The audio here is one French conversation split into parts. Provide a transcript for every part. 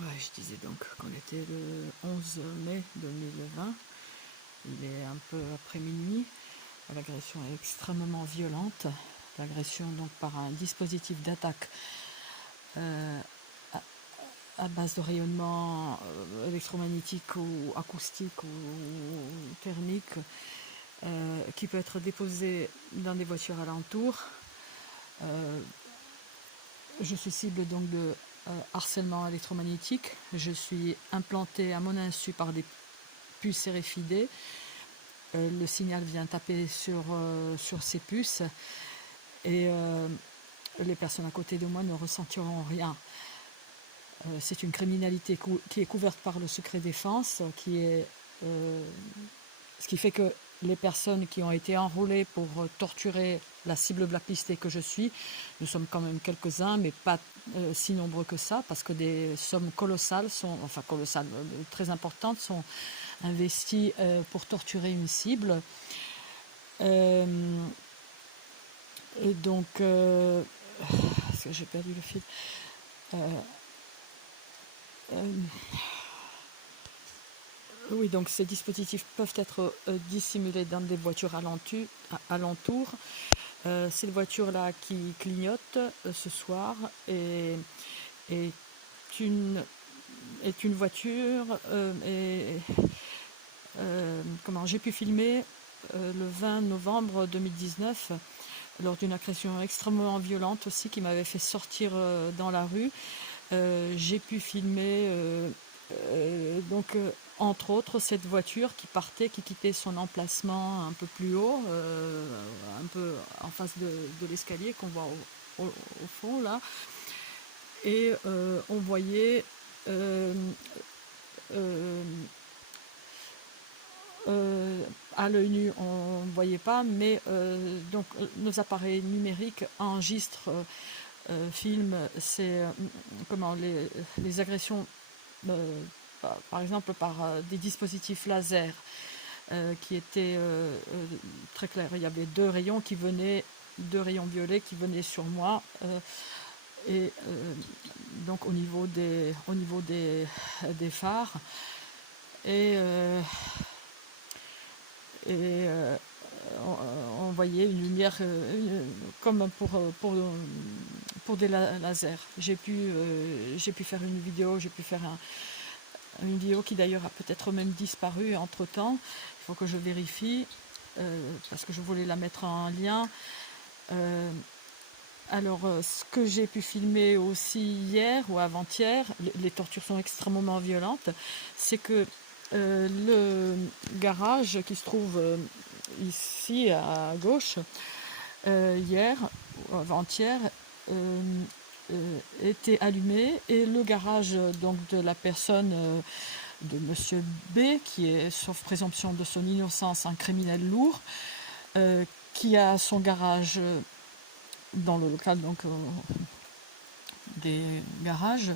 Ouais, je disais donc qu'on était le 11 mai 2020, il est un peu après minuit, l'agression est extrêmement violente, l'agression donc par un dispositif d'attaque euh, à, à base de rayonnement électromagnétique ou acoustique ou thermique qui peut être déposé dans des voitures alentours. Je suis cible donc de harcèlement électromagnétique. Je suis implantée à mon insu par des puces RFID. Le signal vient taper sur ces puces et les personnes à côté de moi ne ressentiront rien. C'est une criminalité qui est couverte par le secret défense, ce qui fait que les personnes qui ont été enrôlées pour torturer la cible blacklistée que je suis, nous sommes quand même quelques-uns, mais pas si nombreux que ça, parce que des sommes colossales, très importantes, sont investies pour torturer une cible. Et donc, parce que j'ai perdu le fil. Oui, donc ces dispositifs peuvent être dissimulés dans des voitures alentours. Cette voiture-là qui clignote ce soir est une, est une voiture. Comment j'ai pu filmer le 20 novembre 2019 lors d'une agression extrêmement violente aussi qui m'avait fait sortir dans la rue. J'ai pu filmer entre autres cette voiture qui quittait son emplacement un peu plus haut, un peu en face de l'escalier qu'on voit au fond là, et on voyait à l'œil nu on ne voyait pas, mais donc nos appareils numériques enregistrent, filment comment les agressions, par exemple par des dispositifs laser qui étaient très clairs. Il y avait deux rayons violets qui venaient sur moi. Et donc au niveau des phares et on voyait une lumière comme pour des lasers. J'ai pu faire une vidéo, une vidéo qui d'ailleurs a peut-être même disparu entre temps. Il faut que je vérifie parce que je voulais la mettre en lien. Alors, ce que j'ai pu filmer aussi hier ou avant-hier, les tortures sont extrêmement violentes, c'est que le garage qui se trouve ici à gauche, hier ou avant-hier, était allumé et le garage donc de la personne de Monsieur B, qui est, sauf présomption de son innocence, un criminel lourd, qui a son garage dans le local donc des garages.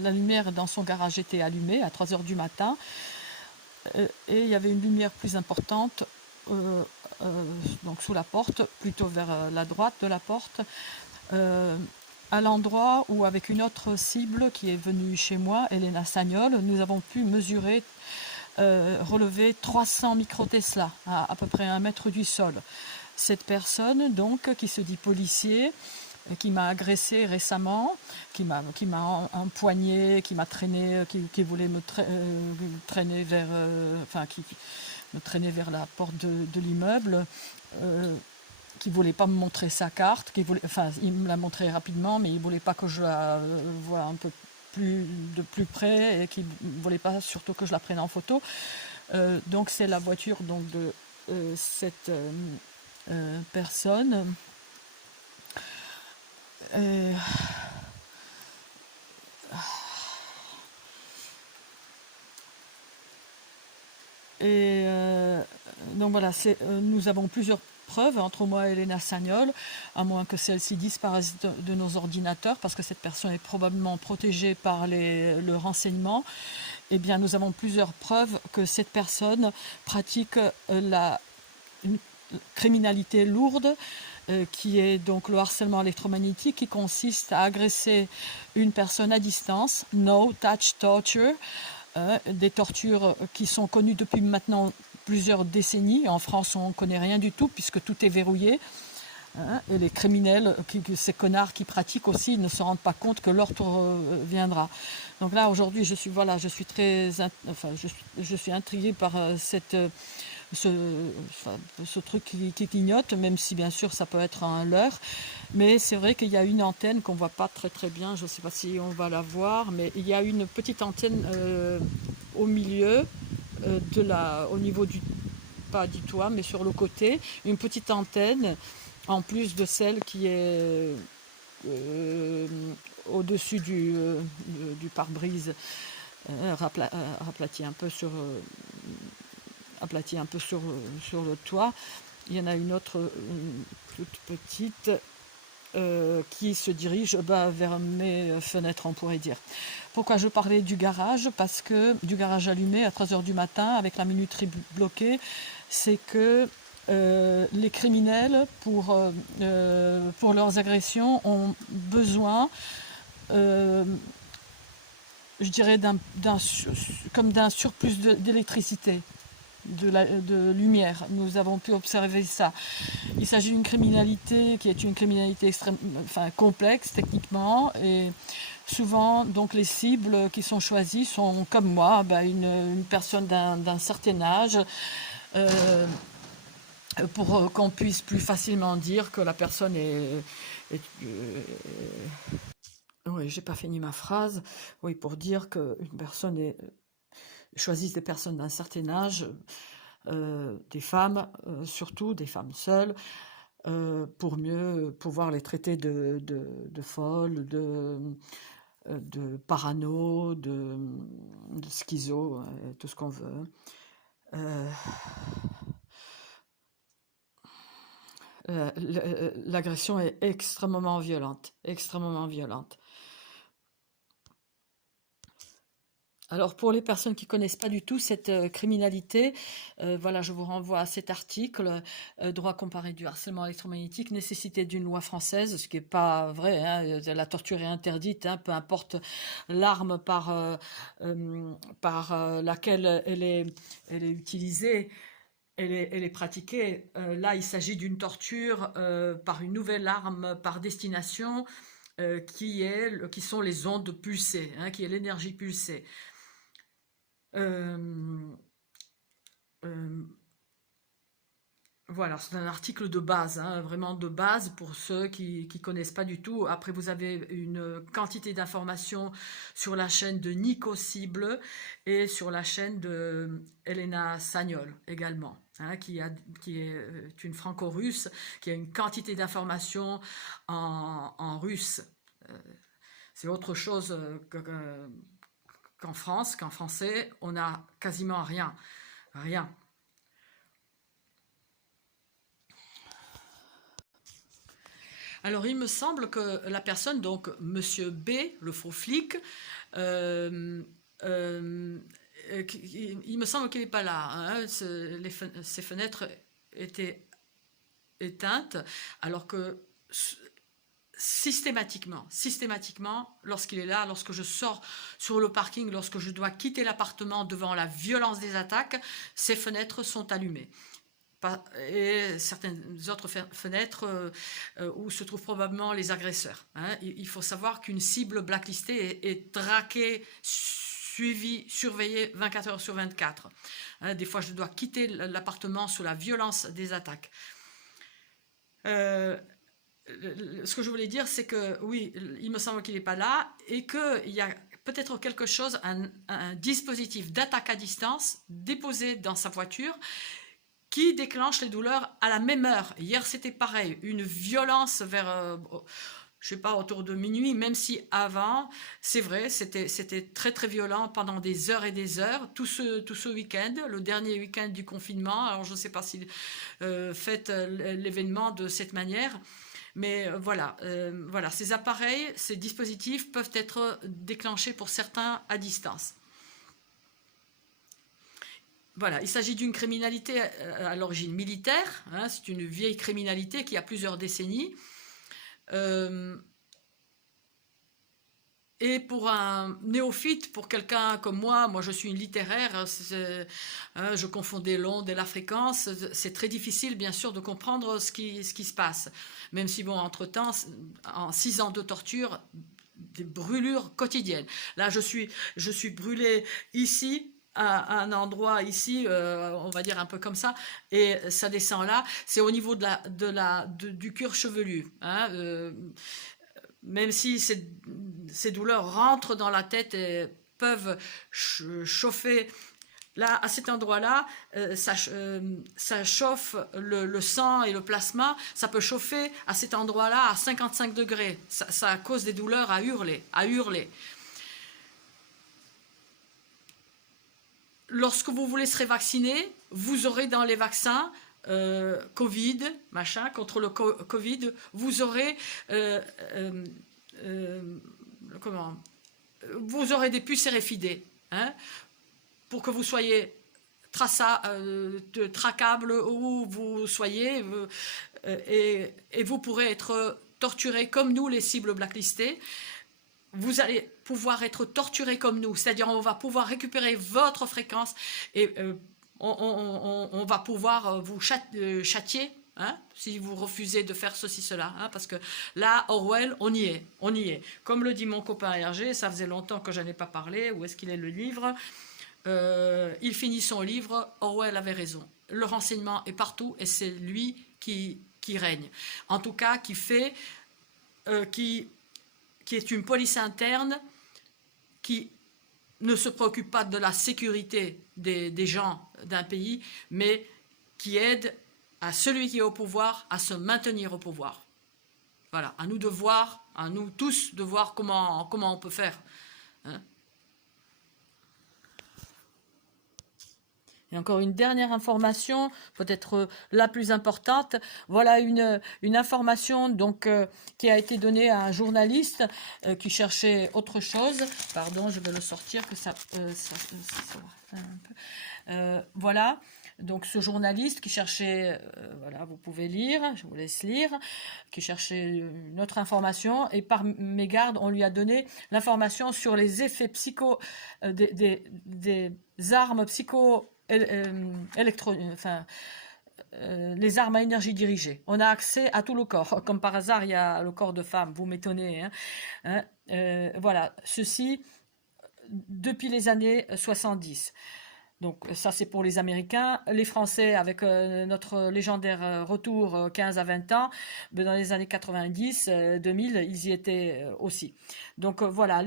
La lumière dans son garage était allumée à 3 heures du matin et il y avait une lumière plus importante donc sous la porte, plutôt vers la droite de la porte, à l'endroit où, avec une autre cible qui est venue chez moi, Elena Sagnol, nous avons pu mesurer, relever 300 microtesla, à peu près 1 mètre du sol. Cette personne, donc, qui se dit policier, qui m'a agressé récemment, qui m'a empoigné, qui m'a traîné, qui voulait me traîner vers, qui me traînait vers la porte de l'immeuble, qui voulait pas me montrer sa carte, il me l'a montré rapidement, mais il voulait pas que je la voie un peu de plus près et qui voulait pas surtout que je la prenne en photo. Donc c'est la voiture donc de cette personne. Donc voilà, nous avons plusieurs preuves entre moi et Elena Sagnol, à moins que celle-ci disparaisse de nos ordinateurs, parce que cette personne est probablement protégée par le renseignement. Eh bien, nous avons plusieurs preuves que cette personne pratique une criminalité lourde qui est donc le harcèlement électromagnétique, qui consiste à agresser une personne à distance, no touch torture, des tortures qui sont connues depuis maintenant plusieurs décennies. En France, on ne connaît rien du tout puisque tout est verrouillé. Et les criminels, ces connards qui pratiquent aussi, ne se rendent pas compte que leur tour viendra. Donc là, aujourd'hui, je suis très, enfin, je suis intriguée par ce truc qui clignote, même si bien sûr ça peut être un leurre. Mais c'est vrai qu'il y a une antenne qu'on ne voit pas très très bien, je ne sais pas si on va la voir, mais il y a une petite antenne au milieu, au niveau du, pas du toit, mais sur le côté, une petite antenne, en plus de celle qui est euh, au-dessus du pare-brise, aplati un peu sur le toit. Il y en a une autre toute petite qui se dirige vers mes fenêtres, on pourrait dire. Pourquoi je parlais du garage? Parce que du garage allumé à 3 h du matin avec la minuterie bloquée, c'est que les criminels, pour leurs agressions, ont besoin, je dirais, comme d'un surplus d'électricité. De lumière. Nous avons pu observer ça. Il s'agit d'une criminalité qui est une criminalité complexe techniquement, et souvent donc les cibles qui sont choisies sont comme moi, une personne d'un certain âge, pour qu'on puisse plus facilement dire que la personne oui, j'ai pas fini ma phrase. Oui, pour dire qu'une personne choisissent des personnes d'un certain âge, des femmes, surtout des femmes seules, pour mieux pouvoir les traiter de folles, de parano, de schizo, tout ce qu'on veut. L'agression est extrêmement violente, extrêmement violente. Alors pour les personnes qui ne connaissent pas du tout cette criminalité, voilà, je vous renvoie à cet article, droit comparé du harcèlement électromagnétique, nécessité d'une loi française, ce qui n'est pas vrai, hein, la torture est interdite, hein, peu importe l'arme par laquelle elle est utilisée. Elle est pratiquée. Là, il s'agit d'une torture par une nouvelle arme par destination, qui sont les ondes pulsées, hein, qui est l'énergie pulsée. Euh, euh, voilà, c'est un article de base, hein, vraiment de base pour ceux qui connaissent pas du tout. Après, vous avez une quantité d'informations sur la chaîne de Nico Cible et sur la chaîne de Elena Sagnol également, hein, qui est une franco-russe, qui a une quantité d'informations en russe. Euh, c'est autre chose qu'en France, qu'en français, on n'a quasiment rien. Rien. Alors, il me semble que la personne, donc Monsieur B, le faux flic, euh, euh, il me semble qu'il n'est pas là, hein. Ses fenêtres étaient éteintes, alors que systématiquement, lorsqu'il est là, lorsque je sors sur le parking, lorsque je dois quitter l'appartement devant la violence des attaques, ses fenêtres sont allumées. Et certaines autres fenêtres où se trouvent probablement les agresseurs, hein. Il faut savoir qu'une cible blacklistée est traquée, suivie, surveillée 24 heures sur 24. Hein, des fois, je dois quitter l'appartement sous la violence des attaques. Ce que je voulais dire, c'est que oui, il me semble qu'il n'est pas là et qu'il y a peut-être quelque chose, un dispositif d'attaque à distance déposé dans sa voiture qui déclenche les douleurs à la même heure. Hier, c'était pareil, une violence vers, je sais pas, autour de minuit, même si avant, c'est vrai, c'était très très violent pendant des heures et des heures, tout ce week-end, le dernier week-end du confinement. Alors, je ne sais pas si faites l'événement de cette manière, mais voilà, ces appareils, ces dispositifs peuvent être déclenchés pour certains à distance. Voilà, il s'agit d'une criminalité à l'origine militaire, hein, c'est une vieille criminalité qui a plusieurs décennies. Euh, Et pour un néophyte, pour quelqu'un comme moi je suis une littéraire, hein, je confonds des l'onde et la fréquence, c'est très difficile bien sûr de comprendre ce qui se passe. Même si bon, entre-temps, en 6 ans de torture, des brûlures quotidiennes. Là je suis brûlée ici, à un endroit ici, on va dire un peu comme ça, et ça descend là, c'est au niveau du cuir chevelu. Hein, même si ces douleurs rentrent dans la tête et peuvent chauffer. Là, à cet endroit-là, ça chauffe le sang et le plasma. Ça peut chauffer à cet endroit-là à 55 degrés. Ça cause des douleurs à hurler, à hurler. Lorsque vous vous laisserez vacciner, vous aurez dans les vaccins Covid, machin, contre le Covid, vous aurez comment vous aurez des puces RFID, hein, pour que vous soyez traquable où vous soyez, et vous pourrez être torturé comme nous, les cibles blacklistées. Vous allez pouvoir être torturé comme nous, c'est-à-dire on va pouvoir récupérer votre fréquence et on va pouvoir vous châtier, hein, si vous refusez de faire ceci, cela, hein, parce que là, Orwell, on y est. Comme le dit mon copain Hergé, ça faisait longtemps que je n'ai pas parlé, où est-ce qu'il est le livre, il finit son livre, Orwell avait raison. Le renseignement est partout et c'est lui qui règne. En tout cas, qui est une police interne qui ne se préoccupe pas de la sécurité des gens d'un pays, mais qui aide à celui qui est au pouvoir à se maintenir au pouvoir. Voilà, à nous de voir, à nous tous de voir comment on peut faire. Hein. Et encore une dernière information, peut-être la plus importante. Voilà une information donc qui a été donnée à un journaliste qui cherchait autre chose. Pardon, je vais le sortir que ça un peu. Voilà. Donc ce journaliste qui cherchait, voilà, vous pouvez lire, je vous laisse lire, qui cherchait une autre information, et par mégarde, on lui a donné l'information sur les effets des armes les armes à énergie dirigée. On a accès à tout le corps. Comme par hasard, il y a le corps de femme. Vous m'étonnez. Voilà. Ceci depuis les années 70. Donc ça, c'est pour les Américains. Les Français, avec notre légendaire retour 15 à 20 ans, dans les années 90, 2000, ils y étaient aussi. Donc voilà,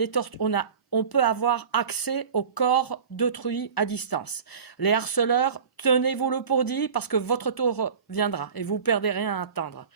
on peut avoir accès au corps d'autrui à distance. Les harceleurs, tenez-vous le pour dit, parce que votre tour viendra et vous perdez rien à attendre.